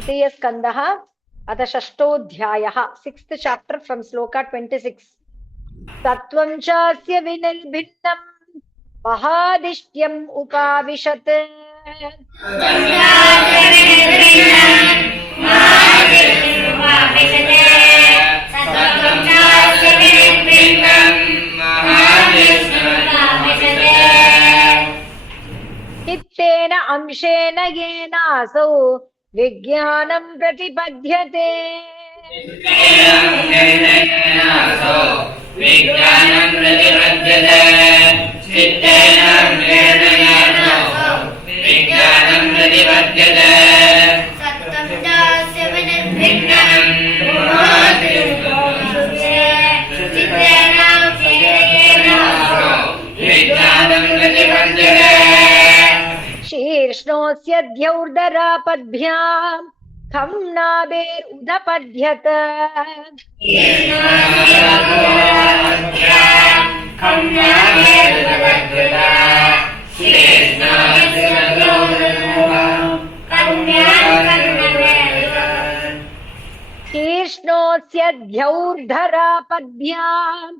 द्वितीय स्कंदः अथ षष्ठोऽध्यायः 6th chapter from श्लोका 26 तत्त्वं चास्य विनिर्भिन्नं महादिष्ट्यम् उपाविशत् चित्तेन अंशेन येनासौ विज्ञानं प्रतिपद्यते शीर्ष्णोऽस्य द्यौर्धरापद्भ्याम् खं नाभेरुदपद्यत शीर्ष्णोऽस्य द्यौर्धरापद्भ्याम्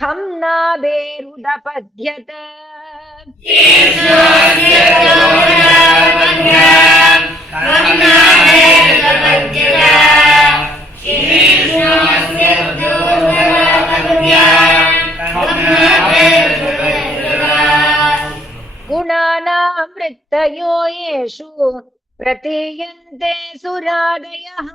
खं नाभेरुदपद्यत गुणानां वृत्तयो येषु प्रतीयन्ते सुरादयः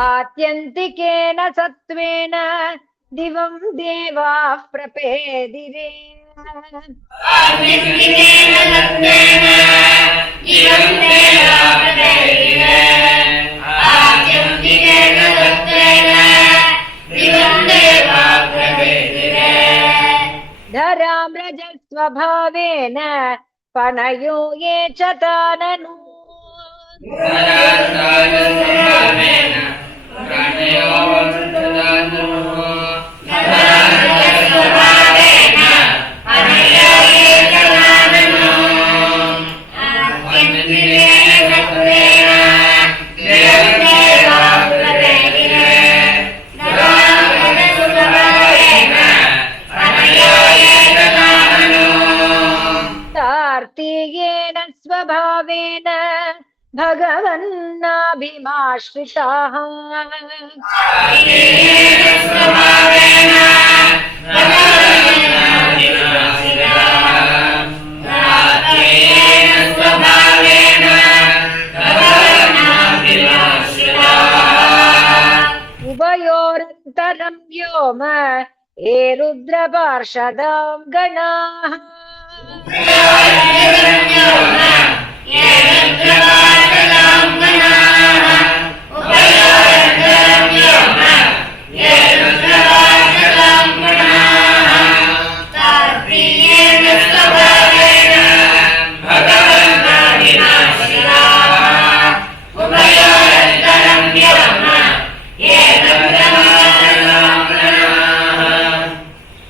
आत्यन्तिकेन सत्त्वेन दिवं देवाः प्रपेदिरे धरां रजस्वभावेन पनयो ये च ताननु कार्तिकेयेन स्वभावेन भगवन्नाभिमाश्रिताः उभयोरन्तरं व्योम ये रुद्रपार्षदां गणाः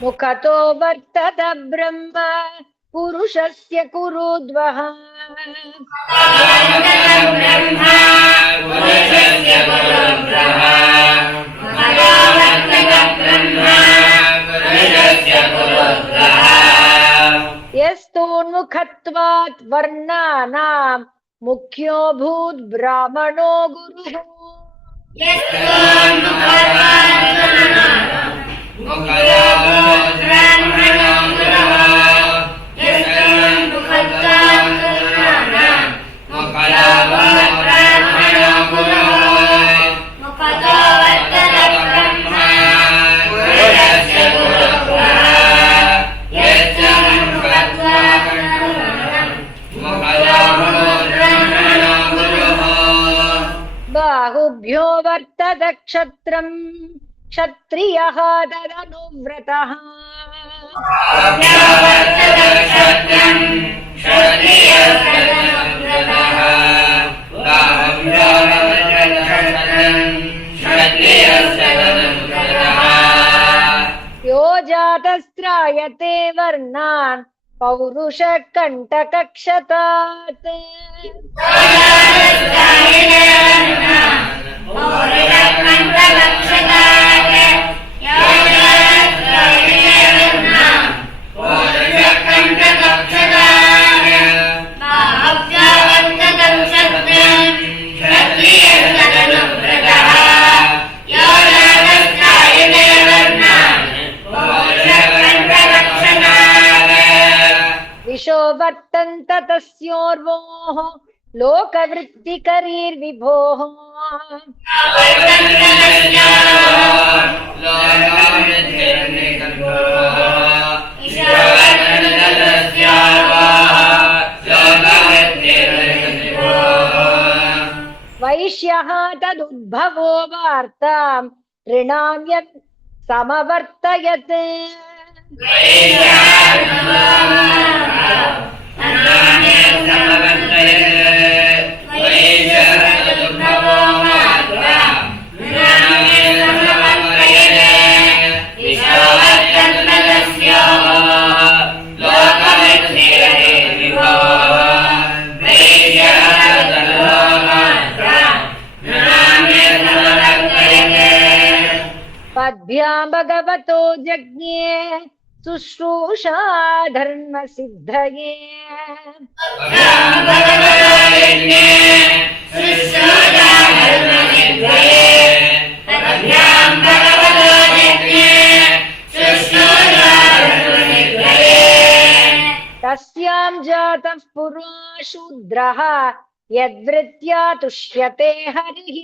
मुखतो वर्तत ब्रह्म पुरुषस्य कुरुद्वः यस्तोन्मुखत्वात् वर्णानां मुख्यो भूत् ब्राह्मणो गुरुः बाहुभ्यो वर्तत क्षत्रम् क्षत्रियः तदनुव्रतः यो जातस्त्रायते वर्णान् पौरुषकण्टकक्षतात् विशो वर्तन्त तस्योर्वोः लोकवृत्तिकरीर्विभोः वैश्यः तदुद्भवो वार्तां ऋणाम्यत् समवर्तयत् पद्भ्यां भगवतो जज्ञे शुश्रूषा धर्म सिद्धये तस्यां जातः पुरा शूद्रः यद्वृत्त्या तुष्यते हरिः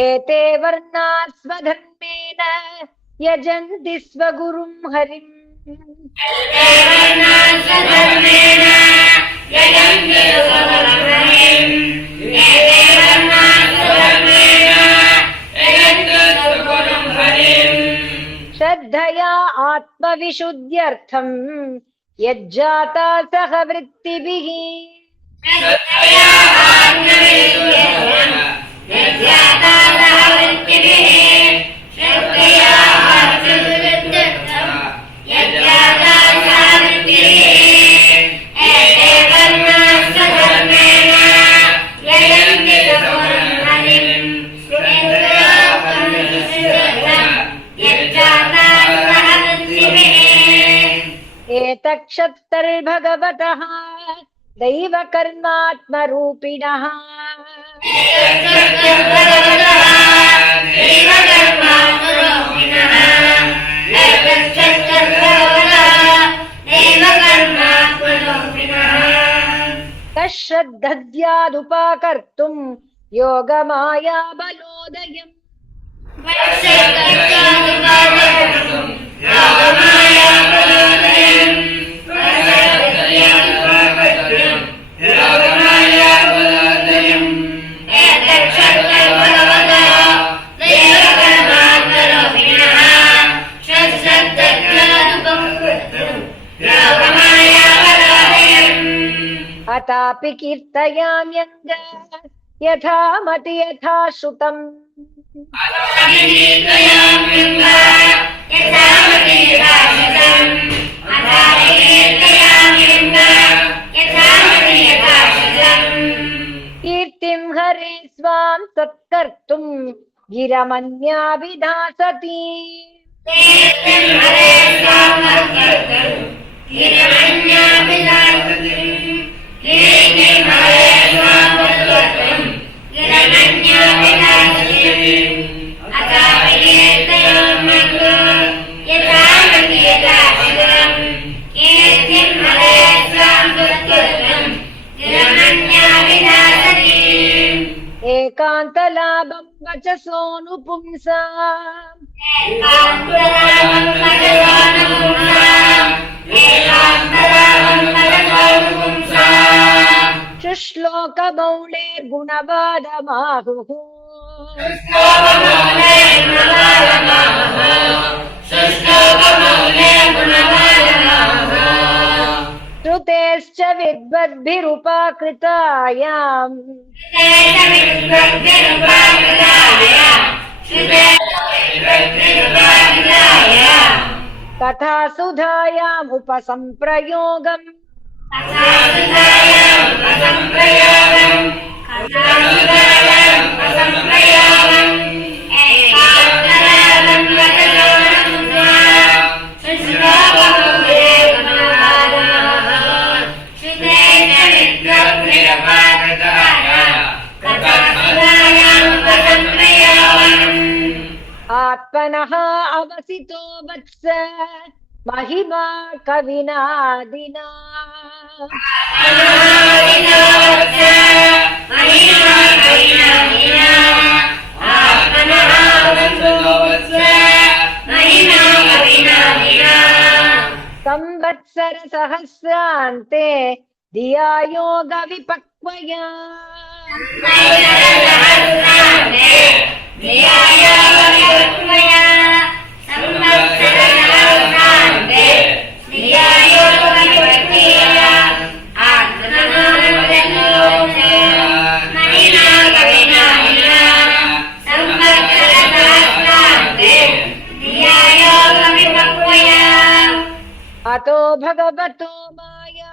एते वर्णाः स्वधर्मेण यजन्ति स्वगुरुं हरिम् श्रद्धया आत्मविशुद्ध्यर्थं यज्जाता सह वृत्तिभिः एतक्षत्तर्भगवतः दैवकर्मात्मरूपिणः तश्रद्धद्यादुपाकर्तुं योगमाया बलोदयम् अतापि कीर्तयाम्यङ्ग यथा मति यथा श्रुतम् कीर्तिं हरे स्वां तत्कर्तुं गिरमन्याभिधासति एकान्तलाभं वचसोऽनुपुंसाम् शुश्लोकमौलेर्गुणवादमाहुः श्रुतेश्च विद्वद्भिरुपाकृतायाम् तथा सुधायामुपसम्प्रयोगम् आत्मनः अवसितो वत्स महिमा कविनादिना संवत्सर सहस्रान्ते धिया योग विपक्वया अतो भगवतो माया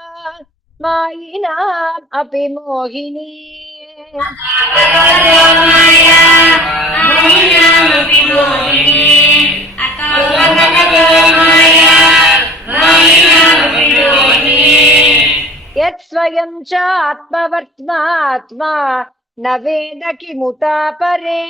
मायिनाम् अपि मोहिनी यत् स्वयं च आत्मवर्त्मात्मा न वेद किमुता परे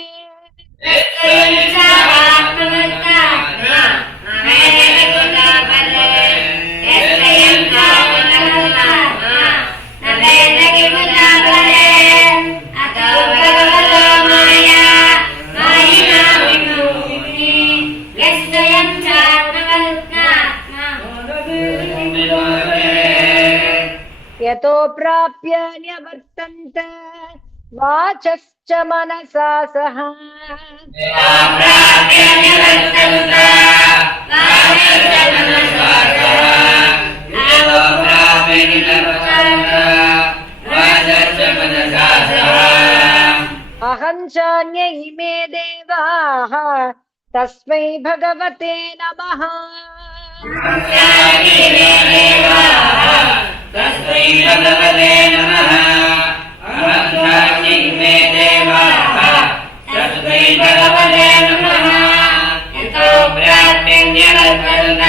यतो प्राप्य न्यवर्तन्त वाचश्च मनसा सह अहं चान्य इमे देवाः तस्मै भगवते नमः तस्मै भगवते नमः अहंसाचिमे देवाः तस्मै भगवते नमः यतो प्राप्यन्यवर्तन्त